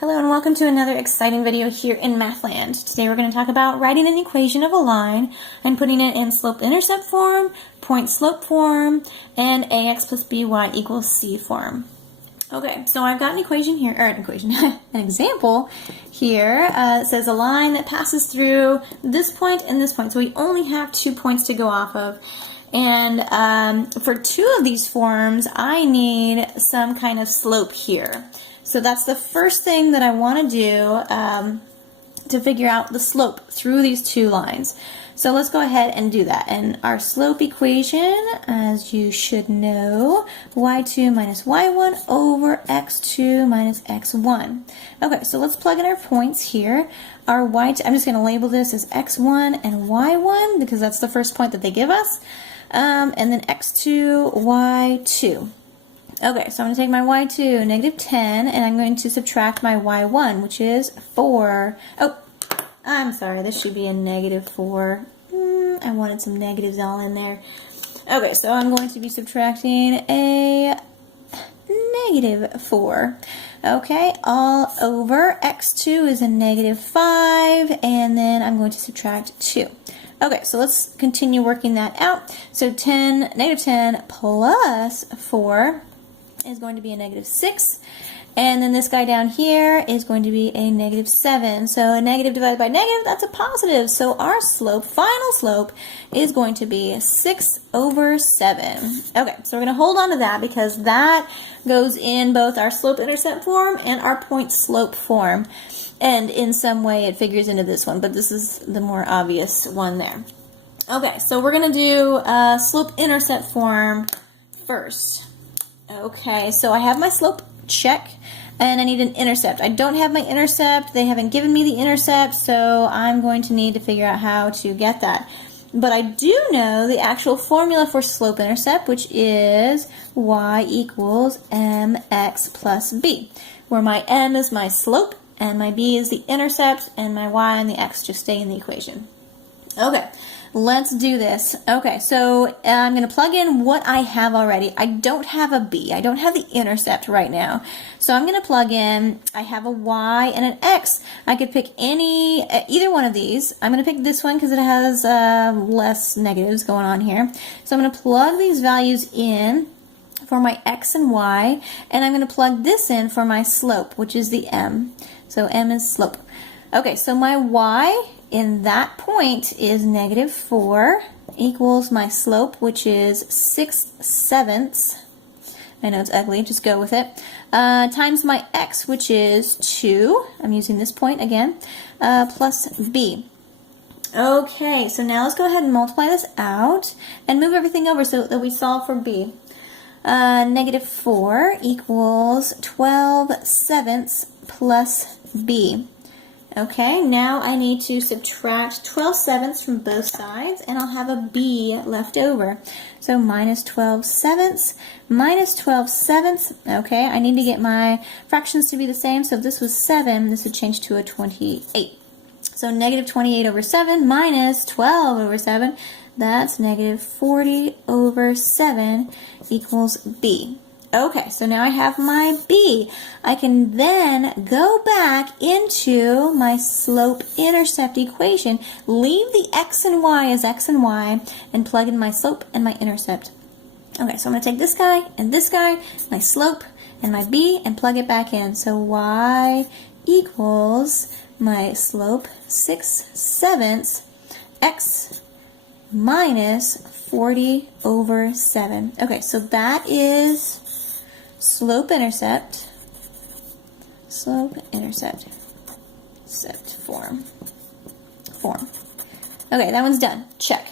Hello and welcome to another exciting video here in Mathland. Today we're going to talk about writing an equation of a line and putting it in slope-intercept form, point-slope form, and Ax plus by equals C form. Okay, so I've got an equation here, or an example here. It says a line that passes through this point and this point. So we only have 2 points to go off of. And for 2 of these forms, I need some kind of slope here. So that's the first thing that I want to do to figure out the slope through these 2 lines. So let's go ahead and do that. And our slope equation, as you should know, y2 minus y1 over x2 minus x1. Okay, so let's plug in our points here. Our y2, I'm just going to label this as x1 and y1 because that's the first point that they give us. And then x2, y2. Okay, so I'm going to take my y2, negative 10, and I'm going to subtract my y1, which is 4. Oh, I'm sorry, this should be a negative 4. I wanted some negatives all in there. Okay, so I'm going to be subtracting a negative 4. Okay, all over x2 is a negative 5, and then I'm going to subtract 2. Okay, so let's continue working that out. So negative 10 plus 4 is going to be a negative 6. And then this guy down here is going to be a negative 7. So a negative divided by negative, that's a positive. So our slope, final slope, is going to be 6 over 7. Okay, so we're going to hold on to that because that goes in both our slope-intercept form and our point-slope form. And in some way it figures into this one, but this is the more obvious one there. Okay, so we're going to do slope-intercept form first. Okay, so I have my slope, check, and I need an intercept. I don't have my intercept. They haven't given me the intercept, so I'm going to need to figure out how to get that. But I do know the actual formula for slope-intercept, which is y equals mx plus b, where my m is my slope, and my b is the intercept, and my y and the x just stay in the equation. Okay, let's do this. Okay, so I'm going to plug in what I have already. I don't have a b. I don't have the intercept right now. So I'm going to plug in, I have a y and an x. I could pick either one of these. I'm going to pick this one because it has less negatives going on here. So I'm going to plug these values in for my x and y, and I'm going to plug this in for my slope, which is the m. So m is slope. Okay, so my y in that point is negative 4 equals my slope, which is 6/7. I know it's ugly, just go with it. Times my x, which is 2. I'm using this point again, plus b. Okay, so now let's go ahead and multiply this out and move everything over so that we solve for b. Negative 4 equals 12/7 plus b. Okay, now I need to subtract 12/7 from both sides, and I'll have a b left over. So minus 12/7 minus 12/7. Okay, I need to get my fractions to be the same, so if this was 7, this would change to a 28. So negative 28 over 7 minus 12 over 7, that's negative 40 over 7 equals b. Okay, so now I have my b. I can then go back into my slope-intercept equation, leave the x and y as x and y, and plug in my slope and my intercept. Okay, so I'm going to take this guy, my slope, and my b, and plug it back in. So y equals my slope 6/7 x minus 40 over 7. Okay, so that is slope-intercept form. Okay, that one's done. Check.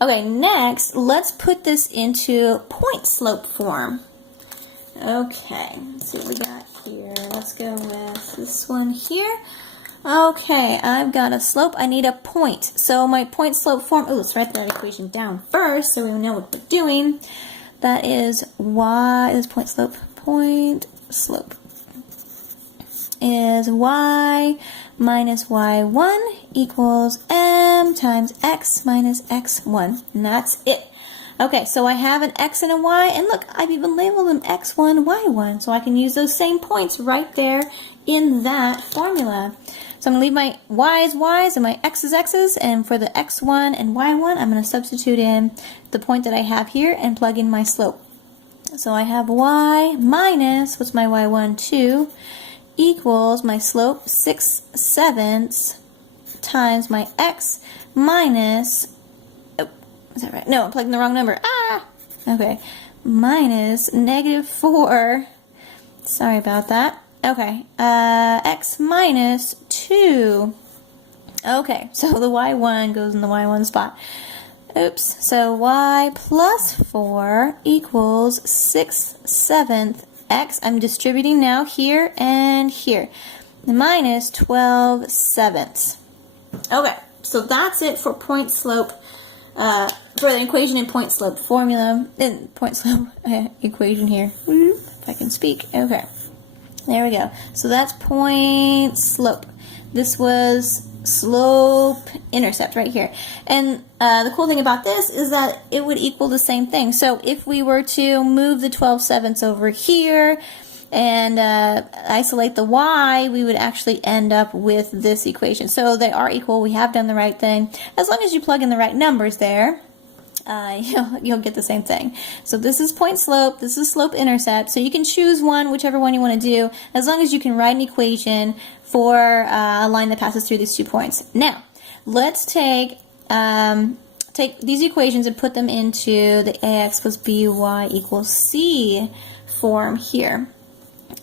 Okay, next, let's put this into point-slope form. Okay, let's see what we got here. Let's go with this one here. Okay, I've got a slope. I need a point. So my point-slope form, let's write that equation down first so we know what we're doing. That is y, is point-slope is y minus y1 equals m times x minus x1. And that's it. Okay, so I have an x and a y, and look, I've even labeled them x1, y1, so I can use those same points right there in that formula. So I'm going to leave my y's y's and my x's x's, and for the x1 and y1, I'm going to substitute in the point that I have here and plug in my slope. So I have y minus, what's my y1, 2, equals my slope, 6/7 times my x minus, oh, is that right? No, I'm plugging the wrong number. Ah! Okay, minus -4, sorry about that. Okay, x minus 2. Okay, so the y1 goes in the y1 spot. Oops, so y plus 4 equals 6/7 x. I'm distributing now here and here. Minus 12/7. Okay, so that's it for point slope, for the equation in point slope formula, in point slope equation here. If I can speak. Okay. There we go. So that's point slope. This was slope-intercept right here. And the cool thing about this is that it would equal the same thing. So if we were to move the 12/7 over here and isolate the y, we would actually end up with this equation. So they are equal. We have done the right thing. As long as you plug in the right numbers there, you'll get the same thing. So this is point slope, this is slope intercept. So you can choose one, whichever one you want to do, as long as you can write an equation for a line that passes through these 2 points. Now, let's take these equations and put them into the ax plus by equals c form here.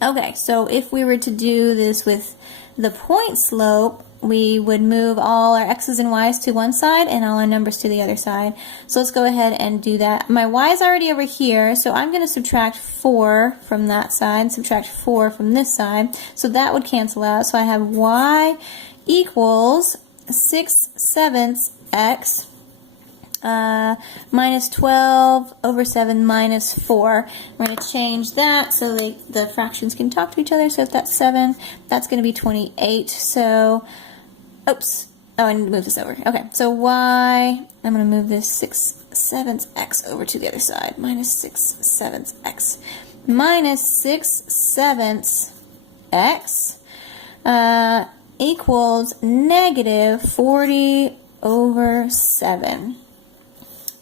Okay, so if we were to do this with the point slope, we would move all our x's and y's to one side and all our numbers to the other side. So let's go ahead and do that. My y is already over here, so I'm going to subtract 4 from that side, subtract 4 from this side. So that would cancel out. So I have y equals 6/7 x minus 12/7 minus 4. We're going to change that so the fractions can talk to each other. So if that's 7, that's going to be 28. So, oops. Oh, I need to move this over. Okay, so y, I'm going to move this 6/7 x over to the other side. Minus 6/7 x. Minus 6/7 x equals negative 40/7.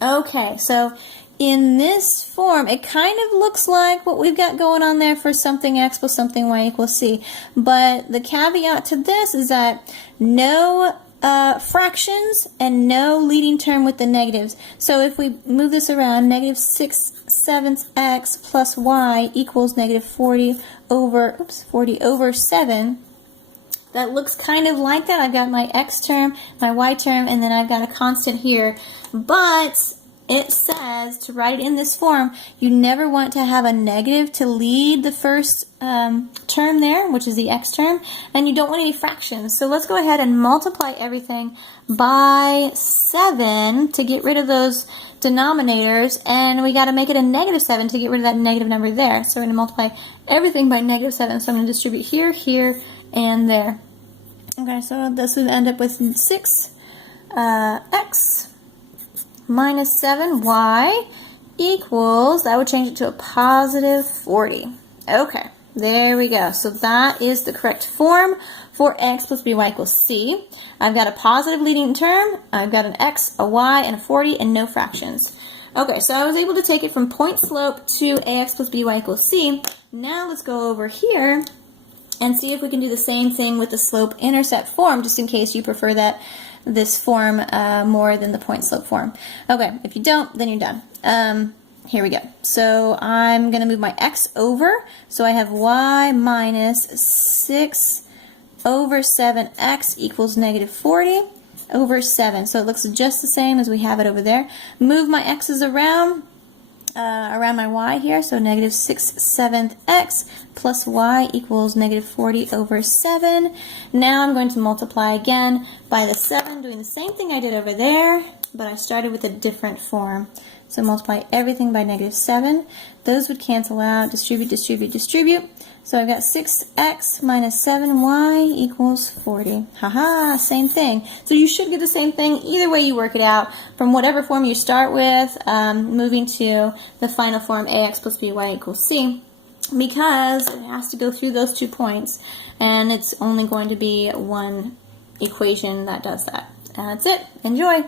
Okay, so in this form, it kind of looks like what we've got going on there for something x plus something y equals c. But the caveat to this is that no fractions and no leading term with the negatives. So if we move this around, negative 6/7 x plus y equals negative 40/7. That looks kind of like that. I've got my x term, my y term, and then I've got a constant here. But it says to write it in this form, you never want to have a negative to lead the first term there, which is the x term, and you don't want any fractions. So let's go ahead and multiply everything by 7 to get rid of those denominators, and we got to make it a negative 7 to get rid of that negative number there. So we're going to multiply everything by negative 7. So I'm going to distribute here, here, and there. Okay, so this would end up with 6 x minus 7y equals, that would change it to a positive 40. Okay, there we go. So that is the correct form for x plus by equals c. I've got a positive leading term, I've got an x, a y, and a 40, and no fractions. Okay, so I was able to take it from point slope to ax plus by equals c. Now let's go over here and see if we can do the same thing with the slope-intercept form, just in case you prefer this form more than the point slope form. Okay, if you don't, then you're done. Here we go. So I'm going to move my x over. So I have y minus 6/7x equals negative 40/7. So it looks just the same as we have it over there. Move my x's around my y here, so negative 6/7 x plus y equals negative 40/7. Now I'm going to multiply again by the 7, doing the same thing I did over there, but I started with a different form. So multiply everything by negative 7. Those would cancel out, distribute, distribute, distribute. So I've got 6x minus 7y equals 40. Haha, same thing. So you should get the same thing either way you work it out, from whatever form you start with, moving to the final form ax plus by equals c, because it has to go through those 2 points, and it's only going to be one equation that does that. And that's it. Enjoy!